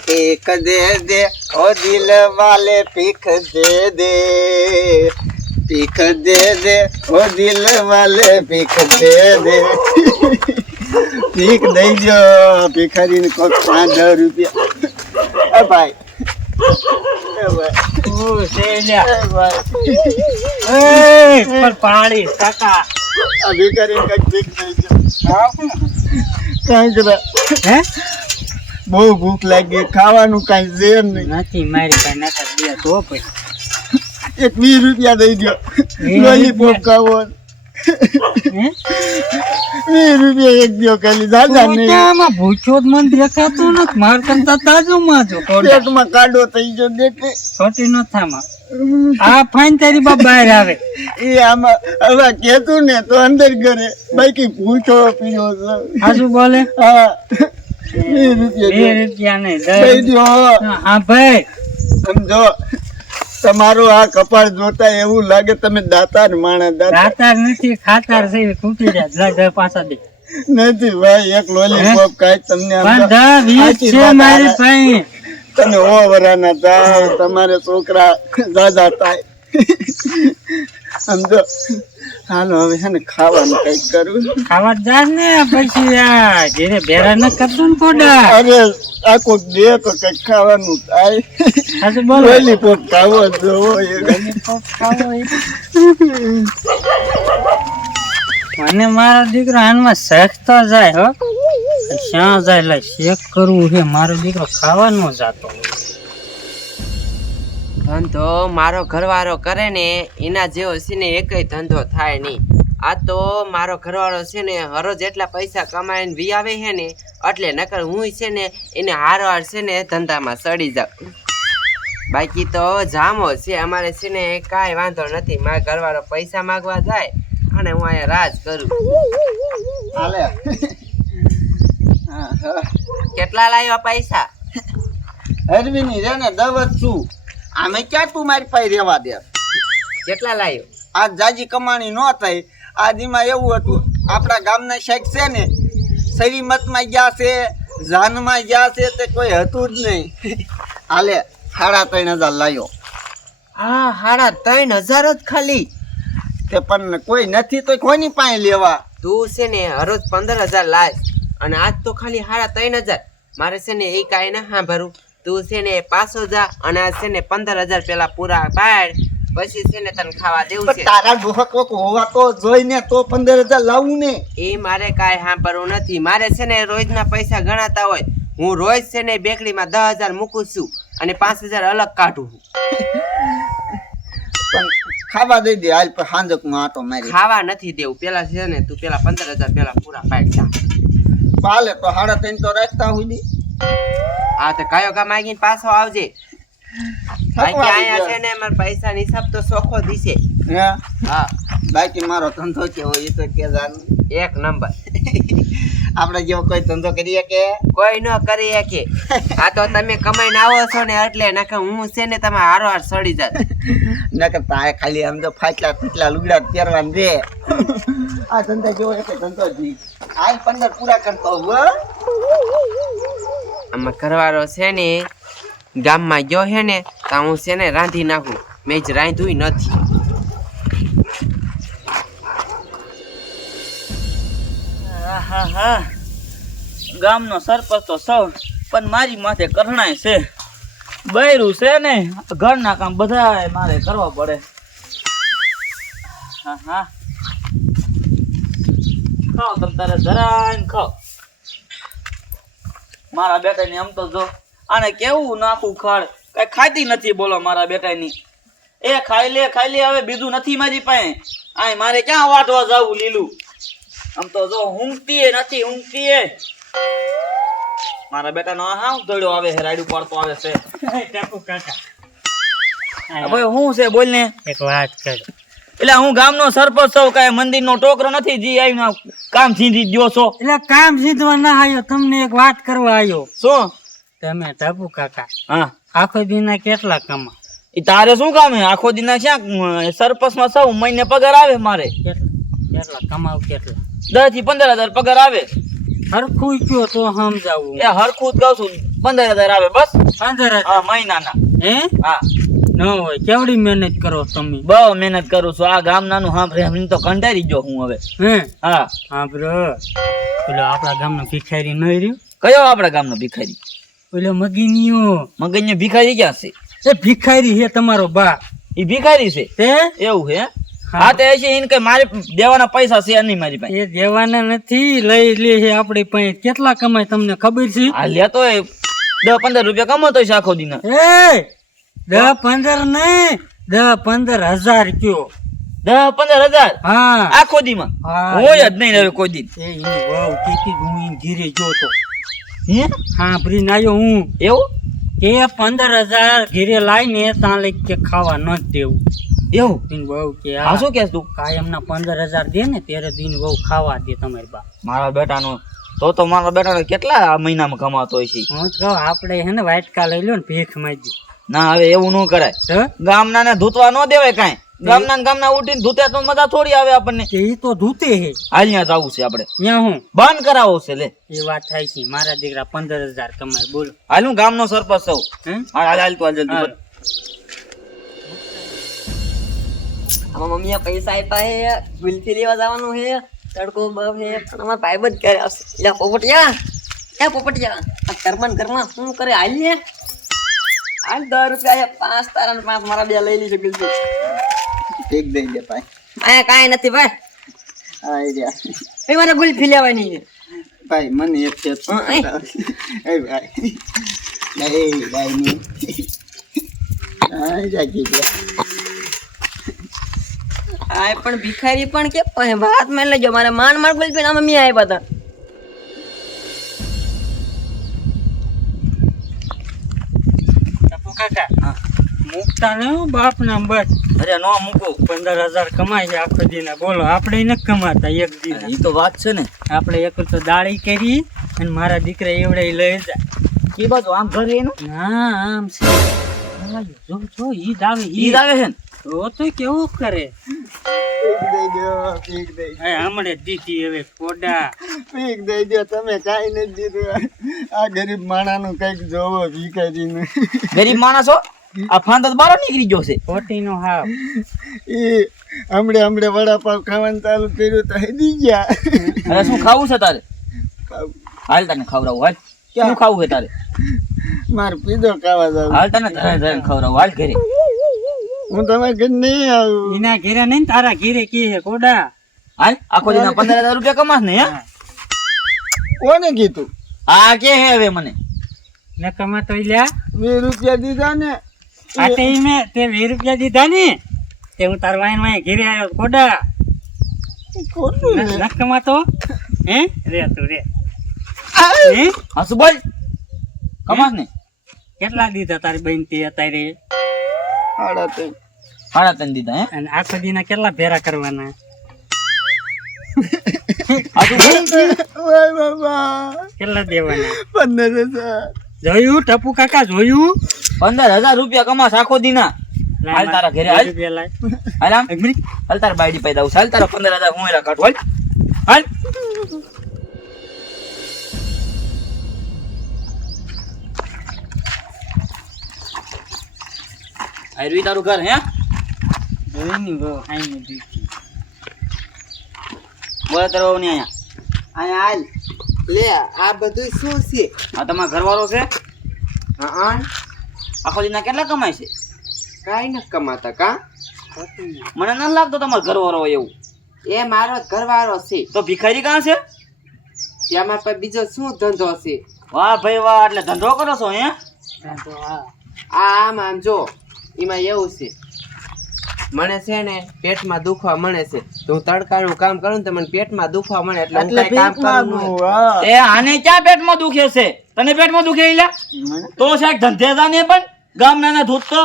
भीख दे दे ओ दिल वाले भीख दे दे भीख दे दे ओ दिल वाले भीख दे दे भीख दई जो भिखारी ने को 5 रुपया ए भाई ओ सेल्या ए पर पाड़ी काका भिखारी ने भीख दई जो કાંઈ કરે હે બહુ ભૂખ લાગી ખાવાનું કાંઈ છે નહીં નથી મારી પાસે નકર બે તો પછી એક 20 રૂપિયા દઈ દો લોલીપોપ ખાવો હે 20 રૂપિયા એક દો ખાલી દાદા નહીં આમાં ભૂખ્યો જ મન દેખાતું નથી માર કરતા તાજું માજો પેટમાં કાઢો થઈ ગયો દેખે ખોટી ન થામાં આ ફાઈન તારી બાપ બહાર આવે એ આમાં હવે કહેતું ને તો અંદર ઘરે બાકી ભૂખો પીનો છે હાજુ બોલે હા 20 રૂપિયા નહીં દઈ દો હા ભાઈ સમજો તમારું આ કપાળ જોતા એવું લાગે તમે દાતાર માણસ દાતાર નથી ખાતાર છે ખૂટી જાય લે પાછા દે નથી ભાઈ એક લોલીપોપ કાઈ તમને મારી ભાઈ તમે ઓવરાના થાય તમારે છોકરા દાદા થાય સમજો હાલો હવે છે ને ખાવાનું કઈક કરું ખાવા જા ને પછી ધીરે ભેરા ન કરતો ને કોડા અરે આખો દે તો કઈક ખાવાનું થાય હાજુ બોલો લોલીપોપ ખાવો જોવો લોલીપોપ ખાવો મને મારો દીકરો હાનમાં શેકતો જાય હો શ્યાં જાય લે શેક કરવું છે મારો દીકરો ખાવાનો જાતો ધંધો મારો ઘરવાળો કરે ને એના જેવો છે ને એકય ધંધો થાય નહીં આ તો મારો ઘરવાળો છે ને હરોજ એટલા પૈસા કમાઈને વી આવે છે ને એટલે નકર હું છે ને એને હારવાર છે ને ધંધામાં સડી જાઉં બાકી તો જામો છે અમારે છે ને કાંઈ વાંધો નથી મારો ઘરવાળો પૈસા માગવા જાય અને હું અહીંયા રાજ કરું હાલે કેટલા લાવ્યા પૈસા હરવીની રે ને દવત છું આમે ક્યાં તું મારી પાસે રહેવા દે કેટલા લાવ્યો આ જાજી કમાણી ન થઈ આદીમાં એવું હતું આપણા ગામના શેખ છે ને શરીમતમાં ગયા છે જાનમાં ગયા છે તે કોઈ હતું જ નહીં હાલે 3,500 લાવ્યો હા 3,500 જ ખાલી તે પણ કોઈ નથી તો કોની પાસે લેવા તું છે ને હરોજ 15,000 લાય અને આજ તો ખાલી 3,500 મારે છે ને એ કાંઈ ના હા ભરું તું છે ને પાછો જા અને આ છે ને 15,000 પેલા પૂરા પાડ પછી છે ને તને ખાવા દેવું છે તારા ડોહા કોક હોવા તો જોઈને તો 15,000 લાવું ને એ મારે કાંઈ સાંભળવું નથી મારે છે ને રોજના પૈસા ગણાતા હોય હું રોજ છે ને બેકડીમાં 10,000 મૂકું છું અને 5,000 અલગ કાઢું છું પણ ખાવા દઈ દે હાલ પર હાંજક માં આટો મારી ખાવા નથી દેવું પેલા છે ને તું પેલા 15,000 પેલા પૂરા પાડ જા પાલે તો 3,500 તો રાખતા હોય હા તો કયો કા માગીને પાછો આવજે બાકી અહીંયા છે ને મારા પૈસા હિસાબ તો સોખો દીશે હા બાકી મારો ધંધો કેવો એ તો કે જાણ એક નંબર આપણે જેવો કોઈ ધંધો કરીએ કે કોઈ ન કરી શકે આ તો તમે કમાઈને આવો છો ને એટલે નકર હું છે ને તમે હારો સડી જાત નકર તારે ખાલી આમ તો ફાટલા લુગડા પહેરવાન દે આ ધંધા જેવો એક ધંધો જી હાલ 15 પૂરા કરતો હો આમાં ઘરવાળો છે ને ગામમાં ગયો છે ને તો હું છે ને રાંધી નાખું મેં જ રાંધ્યું નથી ગામનો સરપંચ તો સૌ પણ મારી માથે કરણાય છે બૈરું છે ને ઘરના કામ બધા મારે કરવા પડે ખાઓ તમ તારે ધરાઈને ખાઓ મારા બેટાની આમ તો જો આને કેવું નાખું ખાડ કઈ ખાતી નથી બોલો મારા બેટાની એ ખાઈ લે હવે બીજું નથી મારી પાસે આ મારે ક્યાં વાટવા જાવું લીલું આમ તો જો ઊંઘતી નથી ઊંઘતી મારા બેટાનો હાવ દોડ્યો આવે છે રાડું પાડતો આવે છે ટેપુ કાકા ભાઈ હું છે બોલ ને એક વાત કર એટલે હું ગામનો સરપંચ છું કઈ મંદિરનો ટોકરો નથી જી આવીને કામ સીધી ગયો છો એટલે કામ સીધવા ના આવ્યો તમને એક વાત કરવા આવ્યો શું તમે ટાપુ કાકા હા આખો દિના કેટલા કમા એ તારે શું કામ હે આખો દિના ક્યાં સરપંચ માં સૌ મહિને પગાર આવે મારે કેટલા કમાવ કેટલા 10 થી 15,000 પગાર આવે હરખું કયો તો સમજાવું એ હરખું જ કહું છું 15,000 આવે બસ 15,000 હા મહિનાના હે હા ન હોય કેવડી મહેનત કરો તમે બહુ મહેનત કરું છું આ ગામનાનું સાંભળે એમ તો કંટાળી ગયો હું હવે હે હા હા બ્રો પેલો આપણા ગામનો ભિખારી નહીં રહ્યો કયો આપણા ગામનો ભિખારી પેલો મગીનીયો મગજનો ભિખારી ક્યાં છે એ ભિખારી હે તમારો બા એ ભિખારી છે તે એવું હે હા તે છે એને કઈ મારે દેવાના પૈસા છે નહીં મારી પાસે એ દેવાના નથી લઈ લે છે આપણી પાસે કેટલા કમાય તમને ખબર છે આ લેતો 10-15 રૂપિયા કમાતો છે આખો દિન એ 10-15 નહીં 10-15,000 કયો 10-15,000 હા આખો દીમાં હા, હોય જ નહીં હવે કોઈ દિન એ એની વાવ કેતી હું ઈ ઘીરે જોતો હે હા ભરીને આવ્યો હું એવું કે 15,000 ઘીરે લાવીને ત્યાં લઈ કે ખાવા ન જ દેવું એવું તેની વહુ કે આ શું કેસ તું કાયમના 15,000 દે ને ત્યારે તેની વહુ ખાવા દે તમારી બા મારા બેટાનો તો મારા બેટાનો કેટલા આ મહિનામાં કમાતો હોય છે હું તો કહું આપણે હે ને વાટકા લઈ લો ને ભીખ માંગી ના હવે એવું ન કરાય તો ગામના ને ધૂતવા ન દેવાય કાંઈ ગામના ઉઠીને ધૂતે તો મજા થોડી આવે આપણને એ તો ધૂતે હે હાલ ત્યાં જવું છે આપણે ત્યાં હું બંધ કરાવો છે લે એ વાત થાય છે મારા દીકરા 15,000 કમાય બોલો હાલ હું ગામનો સરપંચ છું હે હાલ હાલ તું હાલ જલ્દી હાલ. બોલ. આમાં મમ્મીએ પૈસા આપ્યા હે ગુલ્ફી લેવા જવાનું હે તડકો બફ હે પણ અમારા ભાઈબંધ કરે આવશે લ્યા પોપટિયા આ ઘરમાં શું કરે હાલ ને હાલ 10 રૂપિયા 5 તારા ને 5 મારા બે લઈ લીધું ગુલ્ફી ઠીક દઈ દે ભાઈ અહીંયા કાંઈ નથી ભાઈ આ રહ્યા એ મને ગુલ્ફી લેવાની છે ભાઈ મને એક છે હા, એ. એ ભાઈ નહીં ભાઈ નહીં આ જાગી ગયા આ પણ ભિખારી પણ કે વાત માં લેજો મારે માન ગુલ્ફી ના મમ્મી આવ્યા હતા ટપુ કાકા મૂકતા ને બાપ ના બસ અરે નો મૂકો 15,000 કમાય છે આખો દિન બોલો આપણે ન કમાતા એક દિન એ તો વાત છે ને આપણે એક તો દાળી કરી અને મારા દીકરા એવડે લઈ જાય એ બાજુ આમ ઘર એનું ના આમ છે જો જો ઈ દાવે ઈદ આવે છે ને તો કેવું કરે પીક દઈ દો હમણે દીધી હવે કોડા પીક દઈ દો તમે કાંઈ નથી દીધું આ ગરીબ માણાનું કંઈક જોવો ભીખારીનું ગરીબ માણસો આ ફાંદ બારો નીકળી ગયો છે ખોટીનો હાવ એ હમણે વડાપાવ ખાવાનું ચાલુ કર્યું તો હેડી ગયા અરે શું ખાવું છે તારે ખાવું. હાલ તને ખવડાવું હાલ શું ખાવું છે તારે મારે પીધો ખાવા જાવ હાલ તને ખવડાવું હાલ ઘરે હું તમારે ઘર નહીં આવું એના ઘેરે નહીં તારા ઘેરે કી હે કોડા હાલ આખો દિન 15,000 રૂપિયા કમાસ ને હે કોને કીધું આ કે હે હવે મને ન કમાતો લ્યા 20 રૂપિયા દીધા ને આ તે મેં તે 20 રૂપિયા દીધા ને તે હું તાર વાઈન ઘેરે આવ્યો કોડા ખોટું ન છે. ન કમાતો હે રે તું રે હે હા શું બોલ કમાસ ને કેટલા દીધા તારી બહેન તે અત્યારે સાડા ત્રણ. 3.5 દીધા હે અને આખો દીના કેટલા ભેરા કરવાના આ તું બોલ. ઓય બાબા કેટલા દેવાના 15,000 જોયું ટપુ કાકા જોયું 15,000 રૂપિયા કમાસ આખો દિના હાલ તારા ઘરે હાલ રૂપિયા લાય હાલ આમ એક મિનિટ હાલ તારા બાયડી પાઈ દઉં હાલ તારા 15,000 હું એરા કાઢું હાલ હાલ આ રહ્યું તારું ઘર હે જોઈની બહુ આઈને દીધી બોલે તારો વહુ ની અહીંયા હાલ લે આ બધું શું છે આ તમારા ઘરવાળો છે હા આખો દિના કેટલા કમાય છે કાઈ ન કમાતા કા મને ન લાગતો તમારો ઘરવાળો હોય એવું એ મારો ઘરવાળો છે તો ભિખારી કાં છે ત્યાંમાં પણ બીજો શું ધંધો છે વાહ ભાઈ વાહ એટલે ધંધો કરો છો હે આમ આમ જો એમાં એવું છે મને છે ને પેટમાં દુખવા મળે છે તો હું તડકાનું કામ કરું ને તો મને પેટમાં દુખવા મળે એટલે હું એટલે કાંઈ કામ ભીખ કરું માંગુ, નહીં. હા. એ આને ક્યાં પેટમાં દુખે છે તને પેટમાં દુખે ઈલા તો સાહેબ ધંધે જાને પણ ગામના ધૂત તો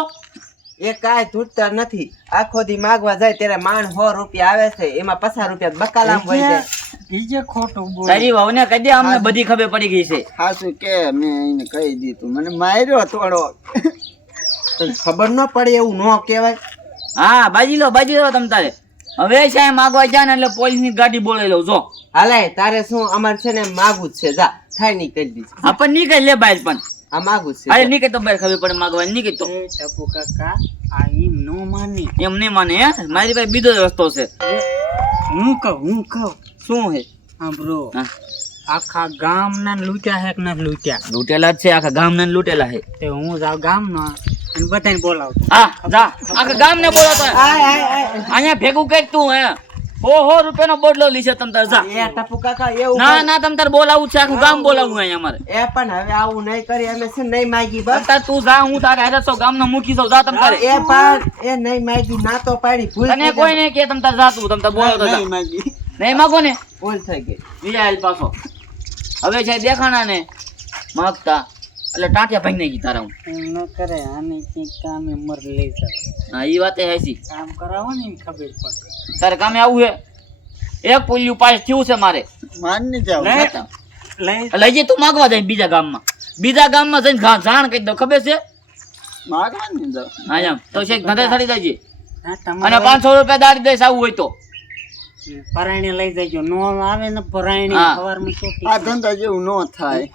એ કાંઈ તૂટતા નથી આખો દી માગવા જાય ત્યારે માણ 100 રૂપિયા આવે છે એમાં 50 રૂપિયા બકાલામ વહી જાય બીજે ખોટું બોલ તારી વહુને કહી દે અમને બધી ખબર પડી ગઈ છે હાસુ કે મેં એને કહી દીધું મને માર્યો થોડો તો ખબર ન પડે એવું ન કહેવાય હા બાજી લો તમ તારે હવે સાહેબ માગવા જા ને એટલે પોલીસ ની ગાડી બોલાવી લઉં જો હાલે તારે શું અમારે છે ને માગવું જ છે જા થાય નહીં કરી દીધું આપણ નહીં કઈ લે બાઈલ પણ આ માગું છે અરે નહીં કહેતો ભાઈ ખબર પડે માગવાની નહીં કહેતો એ ટપુ કાકા આ એમ નો માની એમ નહીં માને હે મારી પાસે બીજો જ રસ્તો છે હું કહું શું હે હા બ્રો હા. આખા ગામના લૂંટ્યા હે કે ના લૂંટ્યા લૂંટેલા જ છે આખા ગામને લૂંટેલા છે તે હું જાઉં ગામનો અને બધાને બોલાવતો હા જા આખા ગામને બોલાતો અહીંયા ભેગું કર તું હે 100 રૂપિયાનો બદલો લીશે તમ તાર જા એ ટપુ કાકા એવું ના ના તમ તાર બોલાવું છે આખું ગામ બોલાવું અહીંયા અમારે એ પણ હવે આવું નહીં કરી અમે છે ને નહીં માગી બસ તાર તું જા હું તારે હારે સો ગામનો મૂકી દઉં જા તમ તારે એ પણ એ નહીં માગી ના તો પાડી ભૂલ તને કોઈ નહીં કે તમ તાર જા તું તમ તાર બોલાવતો જા નહીં માગી. નહીં માગો ને ભૂલ થઈ ગઈ બીજા હાલ પાછો હવે છે દેખાણા ને માગતા એટલે ટાંટિયા ભાઈ નહીં તારા હું એમ ન કરે આને ક્યાંક કામે મર લઈ જાવ હા ઈ વાતે હેસી કામ કરાવો ને એમ ખબર પડે તારે કામે આવું છે એક પુલ્યું પાસ થયું છે મારે માન નહીં જાવ લઈ લઈ જઈ તું માગવા જાય બીજા ગામમાં જઈને જાણ કહી દો ખબર છે માગવા નહીં જાવ. હા એમ તો છે ધંધે ચડી જાય હા અને તમારે 500 રૂપિયા દાડી દઈશ આવું હોય તો પરાયણે લઈ જજો નો આવે ને પરાયણે હા. સવારમાં ચોટી આ ધંધા જેવું ન થાય.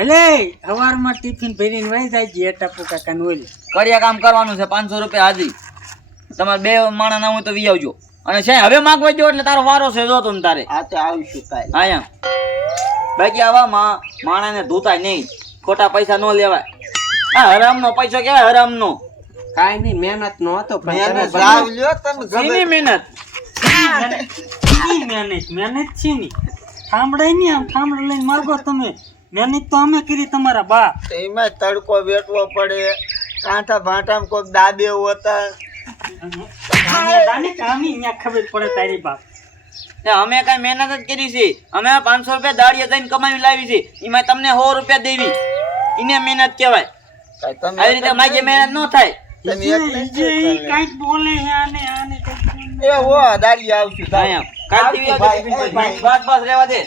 અલે સવારમાં ટિફિન ભરીને વહી જાય છે એટા પુકા કાન ઓલી કડિયા કામ કરવાનું છે 500 રૂપિયા હાજરી તમારે 2 માણસ ના હોય તો વી આવજો અને છે હવે માગવા જો એટલે તારો વારો છે જો તું તારે આ તો આવીશું કાલે. હા એમ બાકી આવા માણસને ધોતાય નહીં ખોટા પૈસા ન લેવાય આ હરામનો પૈસો કેવાય હરામનો કાંઈ નહીં મહેનત નો હતો પણ મેં તમે જાવ લ્યો તમે શેની ગમે. મહેનત મહેનત છે ની ઠામડાય ની આમ ઠામડા લઈને માગો તમે મહેનત તો અમે કરી તમારા બા એમાં તડકો વેઠવો પડે, કાંઠા ભાંઠામાં કોઈક દાબે હોતા. દાને કામી અહીંયા ખબર પડે તારી બાપ ને અમે કઈ મહેનત જ કરી છે અમે 500 રૂપિયા દાડીએ જઈને કમાવી લાવી છે એમાં તમને 100 રૂપિયા દેવી એને મહેનત કહેવાય કાંઈ તમે આવી રીતે મારી મહેનત ન થાય તમે એકલા જ જે છો. કાંઈક બોલે હે આને કંઈક એ હો દાડી આવશું હા એમ કાલથી આવજો ભાઈ, એ ભાઈ. બસ રહેવા દે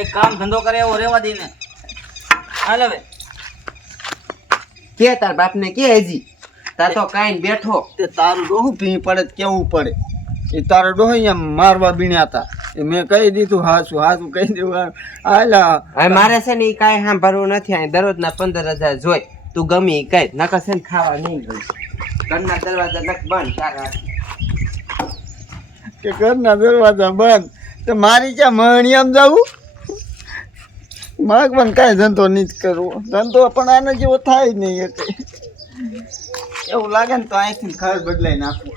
એક કામ ધંધો કરે એવો રહેવા દે ને હાલ હવે કે તાર બાપને કે હજી તાર તો કાંઈ બેઠો તે તારું ડોહું ભી પડે તો કેવું પડે. એ તારો ડોહો અહીંયા મારવા બીણ્યા હતા એ મેં કહી દીધું હાસું કહી દેવું હાલા. હવે મારે છે ને ઈ કાંઈ સાંભળવું નથી અહીં દરરોજના 15,000 જોઈ તું ગમી કઈ નકર છે ને ખાવા નહીં ગયું ઘરના દરવાજા નક બંધ તારા કે ઘરના દરવાજા બંધ તો મારી ક્યાં મણિયામ જવું. માગવાનું કાંઈ ધંધો નહીં જ કરવો. ધંધો પણ આને જેવો થાય નહીં એટલે એવું લાગે ને તો અહીંથી ઘર બદલાઈ નાખવું.